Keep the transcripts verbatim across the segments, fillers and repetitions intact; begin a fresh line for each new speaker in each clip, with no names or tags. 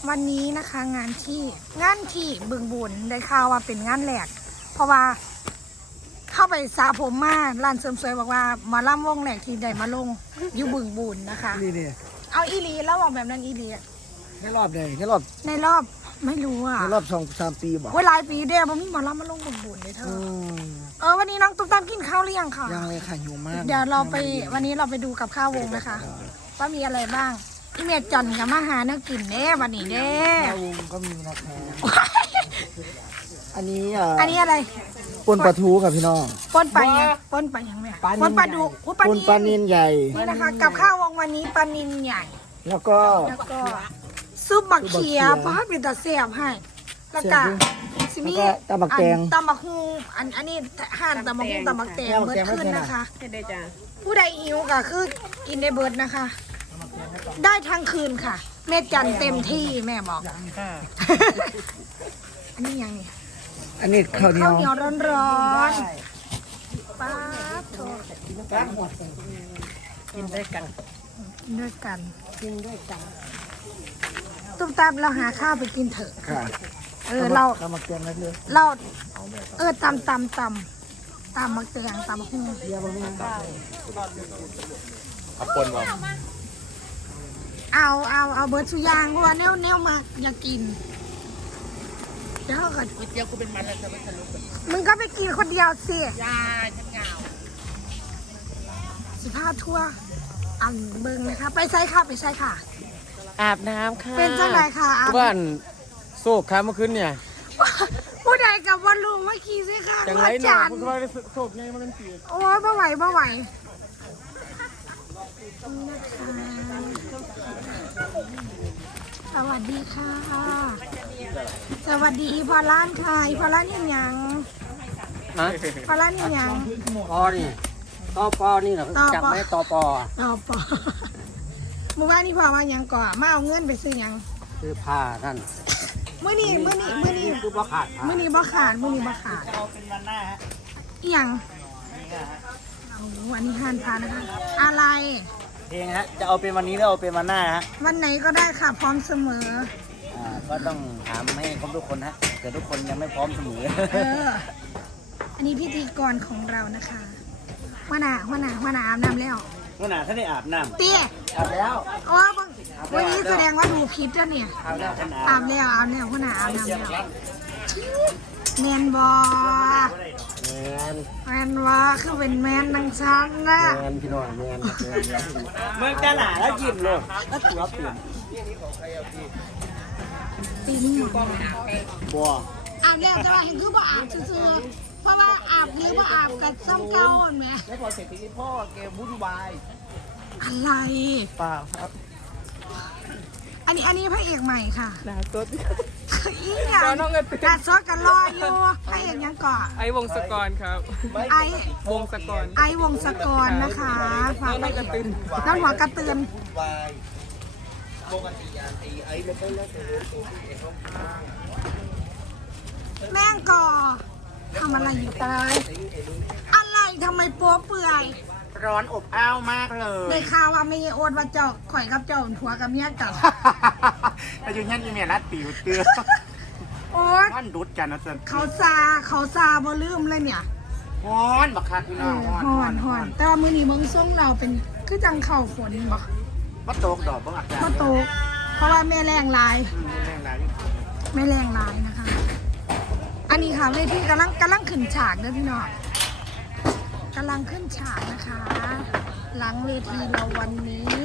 วันนี้นะคะงานที่งานที่บึงบุญได้ข่าวว่าเป็นงานแหลกเพราะว่าเข้าไปสระผมมาร้านเสริมสวยบอกว่ามาล่ำวงแหลกที่ได้มาลงอยู่บึงบุญนะคะ
นี่นี่
เอาอีหลีแล้วบอกแบบนั้นอีหลี
ในรอบเลยในรอบ
ในรอบไม่รู้อ่ะ
ในรอบสองสามปีบอก
เวลาปีเดียวมันมีหมอล่ำมาลงบึงบุญเลยเธอ
อืม
เออวันนี้น้องตุ๊กตากินข้าวหรือยังคะ
ยังเลยค่ะหิวมาก
เดี๋ยวเราไปวันนี้เราไปดูกับข้าววงนะคะว่ามีอะไรบ้างอีเมจจอนกับมาหาเนื้อกินเด้วันนี้เด้
ข้าววงก็มีนะคะอันนี้อ่ะ
อันนี้อะไร
ปนปลาทูกับพี่น้อง
ป้นไปยังป้นไปยังแม่
ปลานิล
ป้นปลาดุกอุ๊ยปลา
ปน
นิ
ปลา
ล
นินใหญ่
นี่นะคะกับข้าววงวันนี้ปลานิลใหญ่
แล้วก็
แล้วก็ซุปบักเขีย
ซุปบักเขีย
เพราะให้เป็นตาเสียบให้แล้วก็สิมี
แล้วก็ตำบักแตง
อันตำบักฮุงอันอันนี้ห่านตำบักฮุงตำบักแตง
ตำบั
เบิ
ก
ด
แตง
ขึ้น
ไม่เป็นไร
นะคะ
เฮ็ดได้จ้ะ
ผู้ใดหิวก็คือกินได้เบิดนะคะ ได้ทั้งคืนค่ะ แม่จันเต็มที่แม่บอก
ค่ะ
อันนี้ยังเนี่ย
อันนี้ข้าวเหนีย
ข้าว วเหนียวร้อนๆป๊าบโถ
กินได้กัน
กินด้วยกัน
กินด้วยกัน
ตุ้มตามเราหาข้าวไปกินเถอะ
ค่ะ
เออเรา
ตำบักแตงนั่นเลย
เราเออตำตำตำตำมักแตงตำบักหุ่ง
เดี๋ยวบางที
เอาปนวะ
เอาเอาเอาเบิร์ดสุยางเพราะว่าแนวแนวมาอยากกินเดี๋ยวก่อน
ก๋วยเตี๋ยวกูเป็นมันแล้วจะไม่ทะลุกัน
มึงก็ไปกินคนเดียวสิ
ยาฉันเหงา
สิพาทัวร์อันเบิงนะคะ ไปใช้ค่ะไปใช้ค่ะ
อาบน้ำค่ะ
เป็นเจ้าไหนค่ะอา
บ้านโศกครับเมื่อคืนเนี่ย
ผู้ใดกับวันลุงมาขี่สิค่ะ
จังไร
อา
หนา
จาร
คุณ
ย์
ว่าโศกไงมันเป็นปี
โอ้ยบ่ไหวบ่ไหวสวัสดีค่ะ สวัสดีอีพอล้านค่ะอีพอล้านยังยัง
ฮะ
พอล้านยังยัง
ปอนี่ตอปอนี่เหรอ
ตอปอ
จับไหมตอปอ
ต่อปอเมื่อวานนี้พอว่ายังก่อนมาเอาเงินไปซื้อยัง
คือผ้านั่น
เมื่อนี้เมื่อนี้เมื่อนี้
คือบ่ขาด
เมื่อนี้บ่ขาดเมื่อนี้บ่ขาด
เอาเป็นวันหน้าฮะ
อีหยังเอาวันนี้หันพานะคะอะไร
เพลงฮะจะเอาเป็นวันนี้หรือเอาเป็นวันหน้าฮะ
วันไหนก็ได้ค่ะพร้อมเสมอ
อ่าก็ต้องถามให้ครบทุกคนฮะแต่ทุกคนยังไม่พร้อมเสมอ
เออ อันนี้พิธีกรของเรานะคะหัวหน้าหัวหน้าหัวหน้าอาบน้ำแล้ว
เมื่อหนาท่านได้อาบน้ำ
เตี้ย
อาบแล้ว
โอ้บางวันนี้แสดงว่าดูคลิปแล้วเนี่ย
อาบแล้วท่านอา
อา
บบ
แล้วอาบแล้วหัวหน้าอาบน้ำแล้วแมนบอ
แมน
แมนวะคือเป็นแมนนังชั้นนะ
แมนพี่น้องแมนเมื่อจะหนาแล้วยิ้มเลยแล้วตัวเปลี่ยน
ตีนหมด
บัว
อาบแล้วแต่ว่าเห็นคือบ่อาบซื่อๆเพราะว่าอาบหรือบ่อาบกับซ้ำเก่าเห็นไหม
แล้วพอเสร็จที่พ่อเกมวุ่นวาย
อะไร
เปล่าครับ
อันนี้อันนี้พระเอกใหม่ค่ะ
หนาสด
อีหยังกาซอกันรออยู่พระเอกยังก่อน
ไอวงศกรครับ
ไอ
วงศกร
ไอวงศกรนะคะฝากไป
น้องกระตือน
น้องหัวกระเตือนแม่งก่อทำอะไรอยู่ตายอะไรทำไมโป๊เปื่อย
ร้อนอบอ้าวมากเล
ใน
ย
ข่าวว่าไม่โอนว่าเจ้าข่อยกับเจ้าเป็นผัวกับเมียกัน
แต่อยู่ยันอีเมลรัดปิวเตือ
โอ๊ย
ร้อนดุดกันนะจ๊ะ
เขาซาเขาซาบ่ลืมเลยเนี่ย
ฮ้อนบักคักพี่
เอ
น้อง
อห่อนห่อนแต่ว่ามื้อนี้เมืองส่งเราเป็นคือจังเข่าฝนบ่
มาตกดอกบังอากาศ
ก็ตกเพราะว่าแม่แรงหลาย
อืมแรงหลาย
แม่แรงหลายนะคะ อันนี้ค่ะเวทีกำลังกำลังขึ้นฉากเด้อพี่น้องกำลังขึ้นฉากนะคะ หลังเวทีเราวันนี้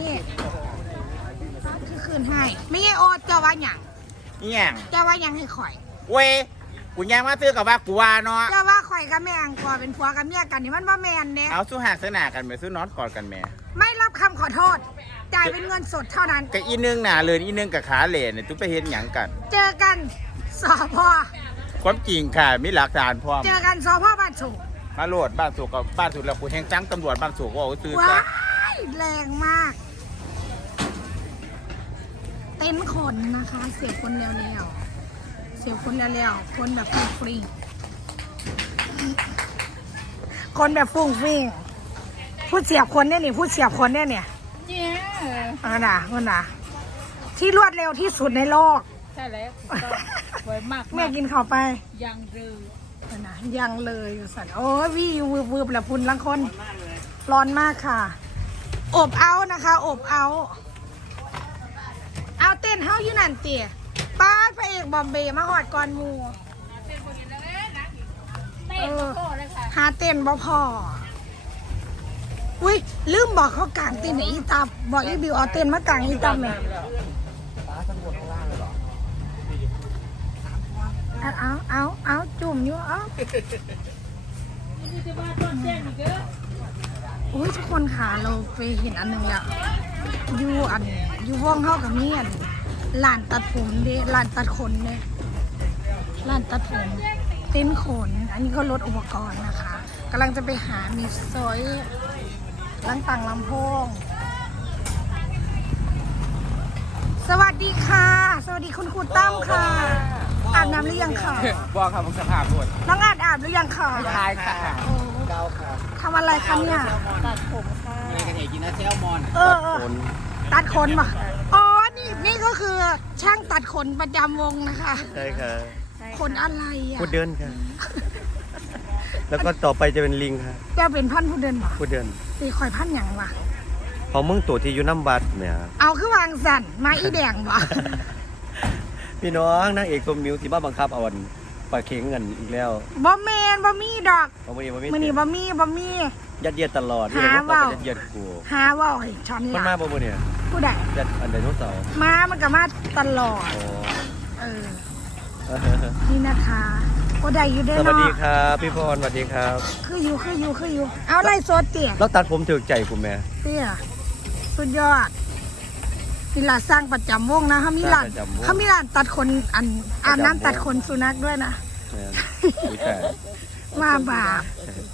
คือคืนให้ไม่ใช่โอดเจ้าว่าหยัง
นี่ยัง
เจ้าว่าหยังให้ข่อย
เว้ยกูยังมาซื้อกับว่ากูว่าเนาะ
เจ้าว่าข่อยกับแม่อังกอร์เป็นผัวกับเมียกันนี่มันบ่แมนเด้
เอาสู้หักเสนากันไปสู้นอนกอดกันแม่
ไม่รับคำขอโทษ จ่ายเป็นเงินสดเท่านั้น
กับอีนึงหนาเลยอีนึงกับขาเหล่เนี่ยตุ้ไปเห็นหยังกัน
เจอกันสพ
ความจริงค่ะมีหลักฐานพร้อม
เจอกันสพบ้านสูง
มาโหลดบ้านสุกกับบ้านสุกแล้วกูแห้งจังตำรวจบ้านสุกว่าเอาซื้อ
ว้า
จ้ะ
ยแรงมาก เต็นท์ขนนะคะ เสียบคนเร็วๆเสียบคนเร็วๆคนแบบฟุ้งฟริ้งคนแบบฟุ้งฟริ้งพูดเสียบคนเนี่ยนี่พูดเสียบคนเนี่ยเนี่ยเออน่ะคนน่ะที่รวดเร็วที่สุดในโลก
ใช่แล้วก็สวยมาก
แม่กินข้าวไป
ยังเรือ
นะยังเลยอยู่สันโอ้ยวิววืบวืบแล้วพุ่นลังคน ร้อนมากค่ะ อบเอานะคะ อบเอา เอาเต้นเฮาอยู่นั่นเตี๋ยป้าพระเอกบอมเบย์มาหอดก่อนหมูเออหาเต้นบ่พออุ้ยลืมบอกเขากางเต้นไหนอีตับบอกอีบิวเอาเต้นมากางอีตับเนี่ย
ป้าสำรวจข้างล่างเลยเหรอ
เอาเอาเอาเอาจุ่มอยู่เอาอุ้ยทุกคนค่ะเราไปเห็นอันหนึ่งแล้วอยู่อันอยู่ว่องเฮากับเมียนลานตัดผมเด้ลานตัดขนเด้ลานตัดผมเต้นขน อันนี้ก็ลดอุปกรณ์นะคะกำลังจะไปหามีซอยลังตังลำโพงสวัสดีค่ะ สวัสดีคุณครูตั้มค่ะอาบน้ำหรือยังค่ะ
บอกครับผมสภาพรวด
น้องอาบอาบหรือยังค่ะ
ทายค่ะ
โอ้
เก้าค่ะ
ทำอะไรคะเนี่ย
ตัดผมค่ะ
อะไรกันเนี่ยกินนะแซลมอน
เออเออตัดขนป่ะอ๋อ นี่นี่ก็คือช่างตัดขนประจำวงนะคะ
ใช่ค่ะ
ขนอะไรอ่ะ
พูดเดินค่ะ แล้วก็ต่อไปจะเป็นลิงค่ะ
แกเป็นพันผู้เดินป่ะ
พูดเดิน
ตีคอยพันหยังวะ
ของมึงตัวที่อยู่น้ำบัดเนี่ย
เอาคือวางสั่นมาอีแดงวะ
พี่น้องนางเอกตัวมิวที่บ้าบังคับเอาวันปลาเค็งเงินอีกแล้ว
บ่แมนบ่มีดอก
เอาวันนี้วันนี้
มือนี้บ่มีบ่มี
ยัดเยียดตลอด
หา
นี่เรา
เว้า
ยัดเยียดกู
หาว่าให้ฉัน
มันมา
ล่ะ
บ่บ่เนี่ย
ผู้ใด
ยัดอันไดโนเสาร์
มามันก็มาตลอด
อ๋อ
เออ นี่นะคะก็ได้อยู่ได้
สวัส
เนาะ
ดีครับพี่พรสวัสดีครับ
คืออยู่คืออยู่คืออยู่ เอาไรโซเตีย
แล้วตัดผมถึกใจคุณแม่
เตี้ยสุดยอดมีร้านสร้างประจำวงนะเขามีร้านเขามีร้านตัดขนอันอาบน้ำตัดขนสุนัขด้วยนะ
แม่อุ๊ยแต่
มาบาป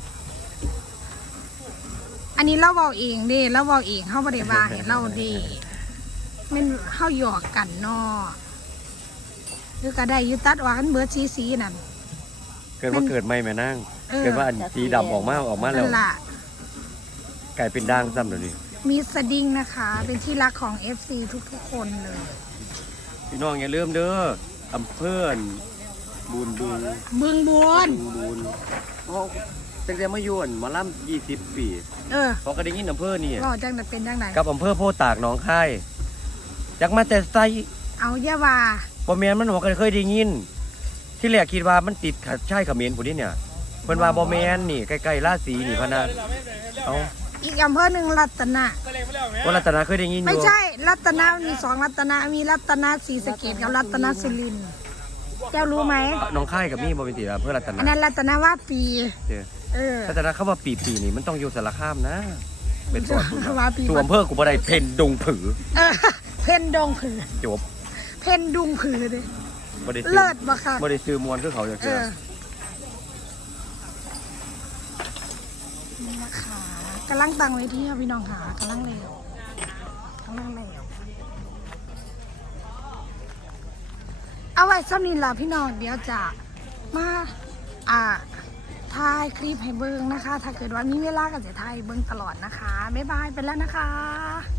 อันนี้เราเบาเองเด้เราเบาเองเขาบริวาให้เราเด้มันเขาหยอกกันเนาะหรือก็ได้อยุตัดว่ากันเบิร์ดสีสีนั่น
เกิดว่าเกิดไม่แม่นั่ง
เออ
เกิดว่าอันสีดำออกมาออกมาแล้ว
นั่นล่ะ
กลายเป็นด่างซ้ำเดี๋ยวนี้
มีสดิ้งนะคะ เป็นที่รักของ เอฟ ซี ทุกๆคนเลย
พี่น้องอย่าลืมเด้ออำเภอบูนบูน
บึงบวน
บูนบูนโอ้ตั้งแต่มาอยู่อั่นหมาล่ำยี่สิบปี
เออ
เขาก็ได้ยินอำเภอนี่
ก็จังแต่เป็นจังไหน
กับอำเภอโพตากหนองคายจากมาแต่ไซ
เอาเยาว่า
บ่แม่นมันบอกเคยได้ยิน ที่แรกคิดว่ามันติดขัดใช่เขมรผู้นี้เนี่ยเพิ่นว่าบ่แม่นนี่ใกล้ๆราศีนี่พะนะเอ้า
อีกอำเภอหนึ่งรัตนะ
ว่ารัตนาเคยได้ยินอยู่
ไม่ใช่ รัตนามีสองรัตนา มีรัตนาศรีสะเกดกับรัตนาสิรินทร์เจ้ารู้ไหม
หนองคายกับนี่บ่เป็นติอำเภอรัต
อั
นาน
นั้นรัตนาว่าปี
เด้อ
เออ
รัตนาคำว่าปีปีนี่มันต้องอยู่สารคามนะ เป็นตัวคุณ
ว่าปี
ส่วนอำเภอกูบ่ได้เพ่นดงผือ
เออ เพนดงผือ
จบ
เพนดุงผือเลย
บ่ได้ซื้อ
เลิศบ่ค่ะ
บ่ได้ซื้อมวนคือเขาอย่าง
เอ
เดียว
อนี่นะคะกำลังตั้งไว้ที่ค่ะพี่น้องค่ะกำลังเร็วกำลังเร็วเอาไว้สำนินล่ะพี่น้องเดี๋ยวจะมาอ่าถ่ายคลิปให้เบิ้งนะคะ ถ้าเกิดว่ามีเวลาก็จะถ่ายเบิ้งตลอดนะคะบ๊ายบายไปแล้วนะคะ